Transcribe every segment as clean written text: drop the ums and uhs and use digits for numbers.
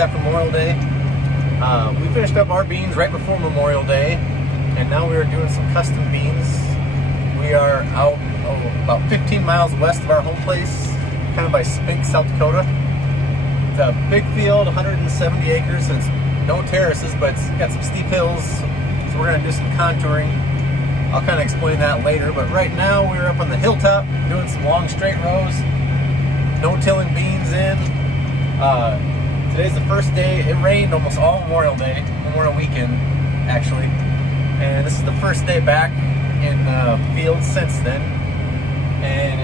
after Memorial Day. We finished up our beans right before Memorial Day, and now we are doing some custom beans. We are out about 15 miles west of our home place, kind of by Spink, South Dakota. It's a big field, 170 acres, and it's no terraces, but it's got some steep hills, so we're going to do some contouring. I'll kind of explain that later, but right now we're up on the hilltop doing some long straight rows, no-tilling beans in. Today's the first day. It rained almost all Memorial Day, Memorial weekend actually, and this is the first day back in the field since then, and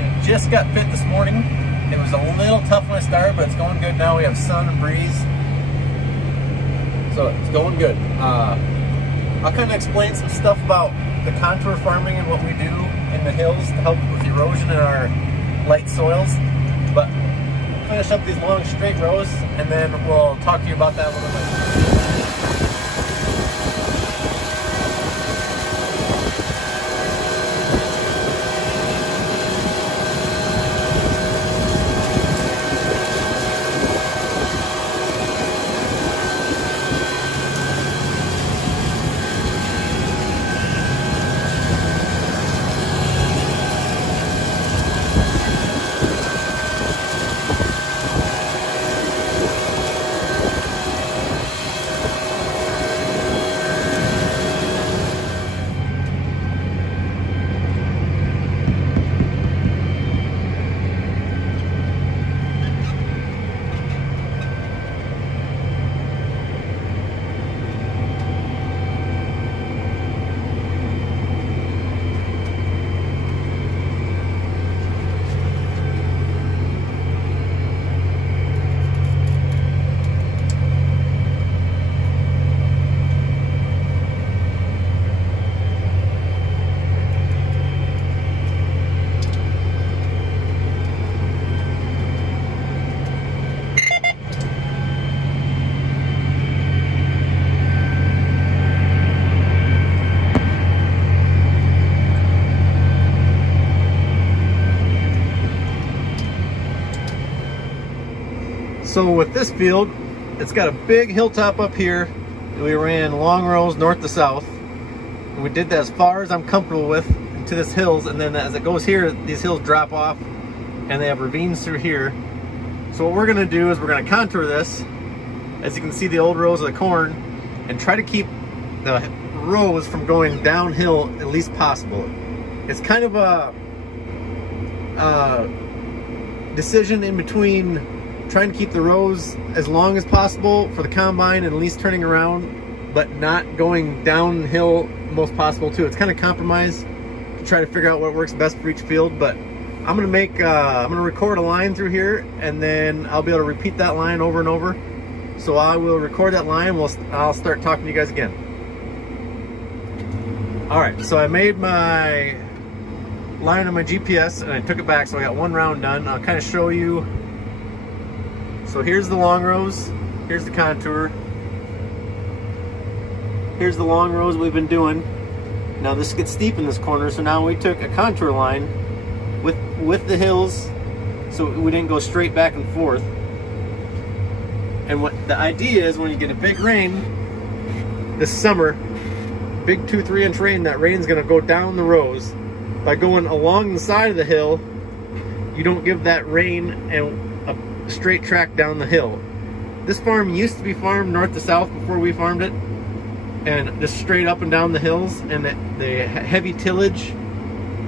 it just got fit this morning. It was a little tough when I started, but it's going good now. We have sun and breeze, so it's going good. I'll kind of explain some stuff about the contour farming and what we do in the hills to help with erosion in our light soils. But we'll finish up these long straight rows, and then we'll talk to you about that a little bit. So with this field, it's got a big hilltop up here. We ran long rows north to south. And we did that as far as I'm comfortable with to this hills, and then as it goes here, these hills drop off and they have ravines through here. So what we're gonna do is we're gonna contour this, as you can see the old rows of the corn, and try to keep the rows from going downhill at least possible. It's kind of a decision in between trying to keep the rows as long as possible for the combine and at least turning around, but not going downhill most possible too. It's kind of compromise to try to figure out what works best for each field. But I'm gonna record a line through here, and then I'll be able to repeat that line over and over. So I will record that line. I'll start talking to you guys again. All right, so I made my line on my GPS and I took it back, so I got one round done. I'll kind of show you. So here's the long rows, here's the contour, here's the long rows we've been doing. Now this gets steep in this corner, so now we took a contour line with the hills, so we didn't go straight back and forth. And what the idea is, when you get a big rain this summer, big 2-3 inch rain, that rain's gonna go down the rows. By going along the side of the hill, you don't give that rain and straight track down the hill. This farm used to be farmed north to south before we farmed it, and just straight up and down the hills, and the heavy tillage,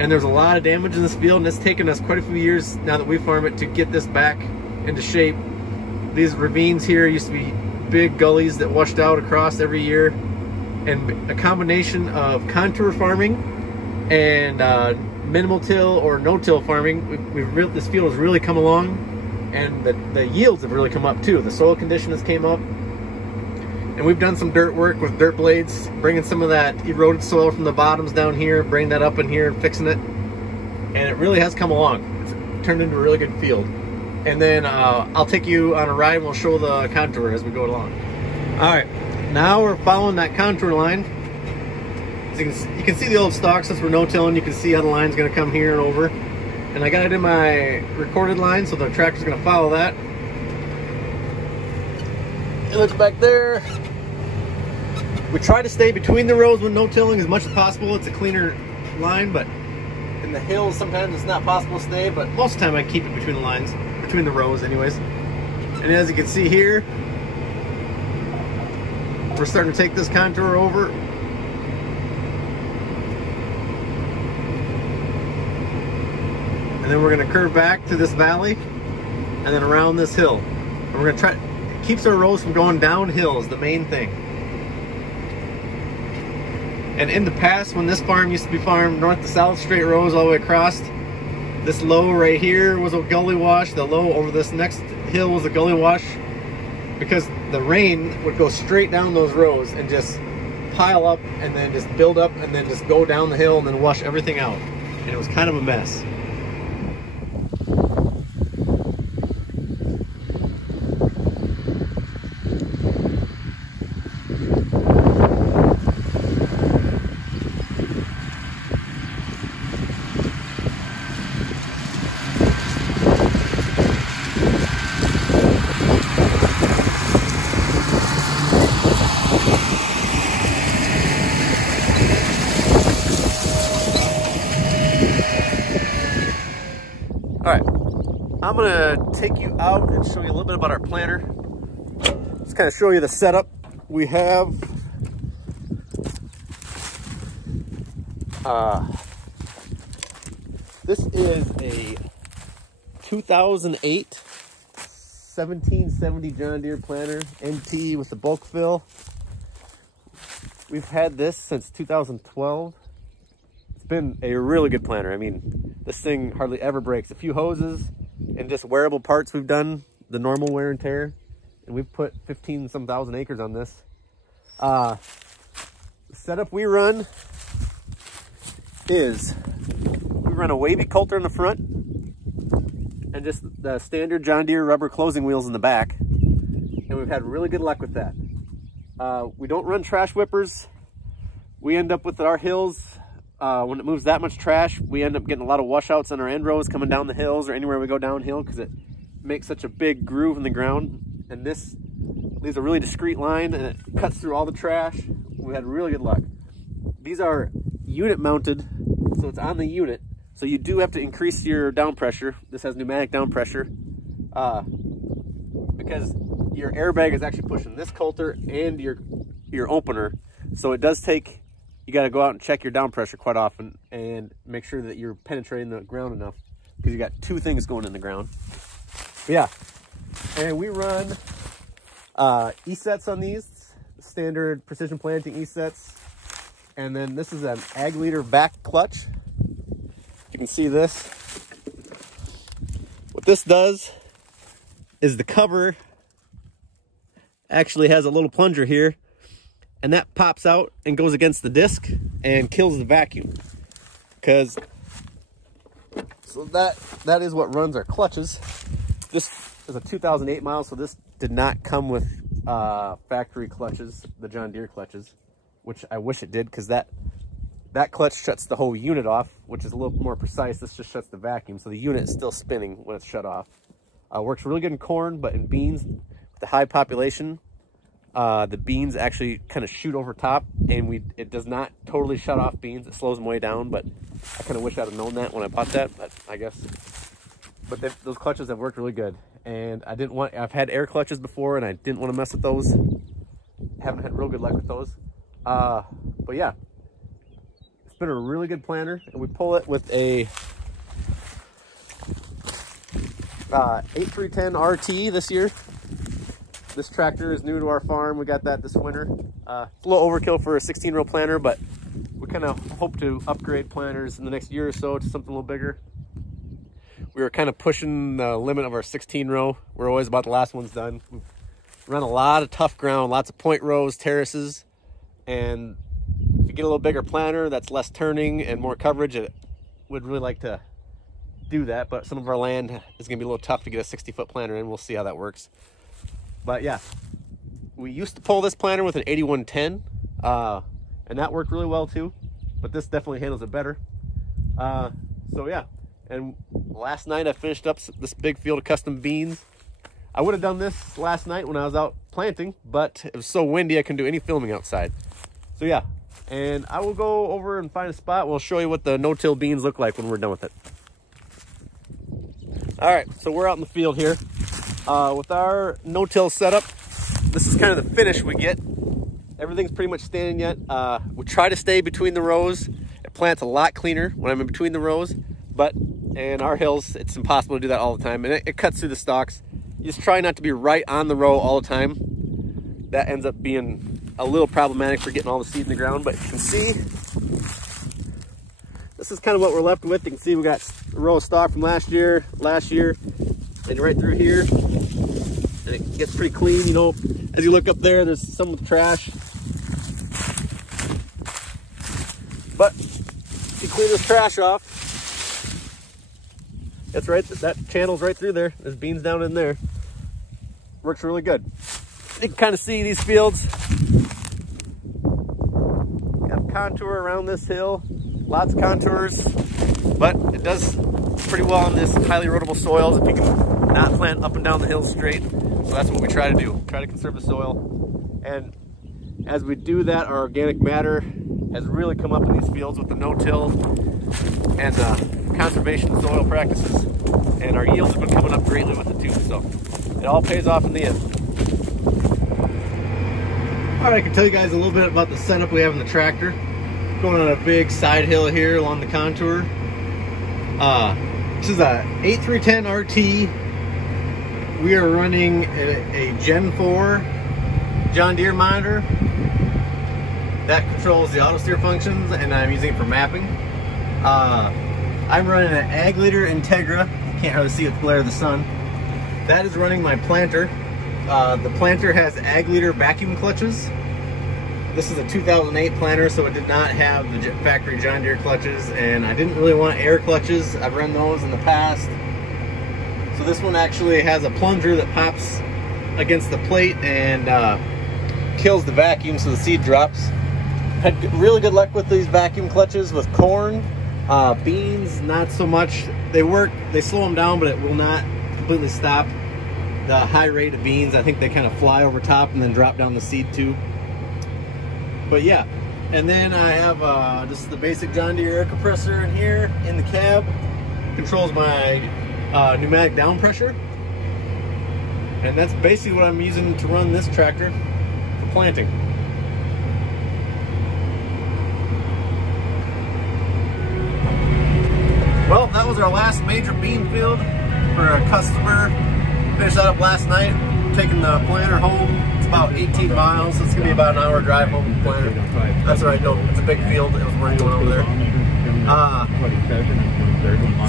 and there's a lot of damage in this field, and it's taken us quite a few years now that we farm it to get this back into shape. These ravines here used to be big gullies that washed out across every year, and a combination of contour farming and minimal till or no-till farming, this field has really come along. And the yields have really come up too. The soil condition has came up. And we've done some dirt work with dirt blades, bringing some of that eroded soil from the bottoms down here, bringing that up in here and fixing it. And it really has come along. It's turned into a really good field. And then I'll take you on a ride and we'll show the contour as we go along. All right, now we're following that contour line. So you can see the old stalks. Since we're no-tilling, you can see how the line's gonna come here and over. And I got it in my recorded line, so the tractor's gonna follow that. It looks back there. We try to stay between the rows when no-tilling as much as possible. It's a cleaner line, but in the hills sometimes it's not possible to stay, but most of the time I keep it between the lines, between the rows anyways. And as you can see here, we're starting to take this contour over. And then we're gonna curve back to this valley and then around this hill. And we're gonna try, it keeps our rows from going downhill is the main thing. And in the past, when this farm used to be farmed north to south, straight rows all the way across, this low right here was a gully wash. The low over this next hill was a gully wash because the rain would go straight down those rows and just pile up and then just build up and then just go down the hill and then wash everything out. And it was kind of a mess. I'm gonna take you out and show you a little bit about our planter. Just kind of show you the setup we have. This is a 2008 1770 John Deere planter, NT with the bulk fill. We've had this since 2012. It's been a really good planter. I mean, this thing hardly ever breaks. A few hoses and just wearable parts we've done, the normal wear and tear, and we've put 15-some thousand acres on this. The setup we run is we run a wavy coulter in the front and just the standard John Deere rubber closing wheels in the back, and we've had really good luck with that. We don't run trash whippers. We end up with our hills. When it moves that much trash, we end up getting a lot of washouts on our end rows coming down the hills or anywhere we go downhill because it makes such a big groove in the ground. And this leaves a really discreet line and it cuts through all the trash. We had really good luck. These are unit mounted, so it's on the unit. So you do have to increase your down pressure. This has pneumatic down pressure because your airbag is actually pushing this coulter and your opener. So it does take, you got to go out and check your down pressure quite often and make sure that you're penetrating the ground enough because you got two things going in the ground. But yeah, and we run E-sets on these, standard precision planting E-sets. And then this is an Agleader back clutch. You can see this. What this does is the cover actually has a little plunger here, and that pops out and goes against the disc and kills the vacuum. So that is what runs our clutches. This is a 2008 model, so this did not come with factory clutches, the John Deere clutches, which I wish it did, because that clutch shuts the whole unit off, which is a little more precise. This just shuts the vacuum, so the unit is still spinning when it's shut off. Works really good in corn, but in beans, with the high population, the beans actually kind of shoot over top, and it does not totally shut off beans. It slows them way down, but I kind of wish I'd have known that when I bought that, but I guess. But those clutches have worked really good, and I've had air clutches before, and I didn't want to mess with those. Haven't had real good luck with those. But yeah, it's been a really good planter, and we pull it with a 8310 RT this year. This tractor is new to our farm. We got that this winter. It's a little overkill for a 16-row planter, but we kind of hope to upgrade planters in the next year or so to something a little bigger. We were kind of pushing the limit of our 16-row. We're always about the last one's done. We run a lot of tough ground, lots of point rows, terraces, and if you get a little bigger planter that's less turning and more coverage, it would really like to do that, but some of our land is going to be a little tough to get a 60-foot planter in. We'll see how that works. But yeah, we used to pull this planter with an 8110, and that worked really well too, but this definitely handles it better. So yeah, and last night I finished up this big field of custom beans. I would have done this last night when I was out planting, but it was so windy I couldn't do any filming outside. So yeah, and I will go over and find a spot. We'll show you what the no-till beans look like when we're done with it. All right, so we're out in the field here with our no-till setup. This is kind of the finish we get. Everything's pretty much standing yet. We try to stay between the rows. It plants a lot cleaner when I'm in between the rows, but in our hills, it's impossible to do that all the time, and it cuts through the stalks. You just try not to be right on the row all the time. That ends up being a little problematic for getting all the seed in the ground, but you can see, this is kind of what we're left with. You can see we got a row of stalk from last year, and right through here. And it gets pretty clean, you know. As you look up there, there's some with trash. But if you clean this trash off, that's right, that channel's right through there. There's beans down in there. Works really good. You can kind of see these fields. Got contour around this hill. Lots of contours, but it does pretty well on this highly erodible soils if you can not plant up and down the hill straight. So that's what we try to do. Try to conserve the soil. And as we do that, our organic matter has really come up in these fields with the no-till and conservation soil practices. And our yields have been coming up greatly with it too. So it all pays off in the end. All right, I can tell you guys a little bit about the setup we have in the tractor. Going on a big side hill here along the contour. This is a 8310 RT. We are running a Gen 4 John Deere monitor that controls the auto steer functions, and I'm using it for mapping. I'm running an Agleader integra. You can't hardly see it with the glare of the sun. That is running my planter. The planter has Agleader vacuum clutches. This is a 2008 planter, so it did not have the factory John Deere clutches, and I didn't really want air clutches. I've run those in the past. So this one actually has a plunger that pops against the plate and kills the vacuum so the seed drops. Had really good luck with these vacuum clutches with corn. Beans, not so much. They work, they slow them down, but it will not completely stop the high rate of beans. I think they kind of fly over top and then drop down the seed tube. But yeah, and then I have just the basic John Deere air compressor in here in the cab. Controls my pneumatic down pressure. And that's basically what I'm using to run this tractor for planting. Well, that was our last major bean field for a customer. Finished that up last night, taking the planter home. It's about 18 miles, so it's gonna be about an hour drive home from the planter. That's right, no, it's a big field. It was worth going over there.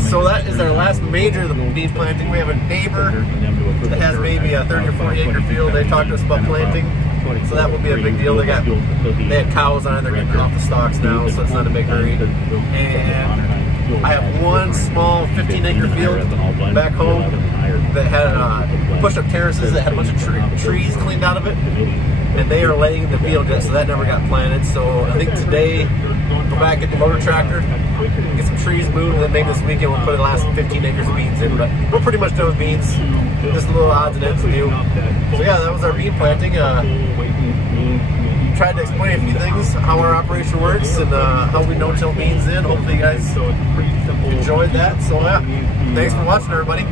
So that is our last major bean planting. We have a neighbor that has maybe a 30 or 40 acre field. They talked to us about planting, so that will be a big deal. They had cows on it. They're getting off the stalks now, so it's not a big hurry. And I have one small 15 acre field back home that had push-up terraces that had a bunch of trees cleaned out of it, and they are laying the field yet, so that never got planted. So I think today go back, get the motor tractor, get some trees moved, and then maybe this weekend we'll put the last 15 acres of beans in. But we're pretty much done with beans. Just a little odds and ends to do. So yeah, that was our bean planting. Tried to explain a few things, how our operation works, and how we no-till beans in. Hopefully you guys enjoyed that. So yeah, thanks for watching, everybody.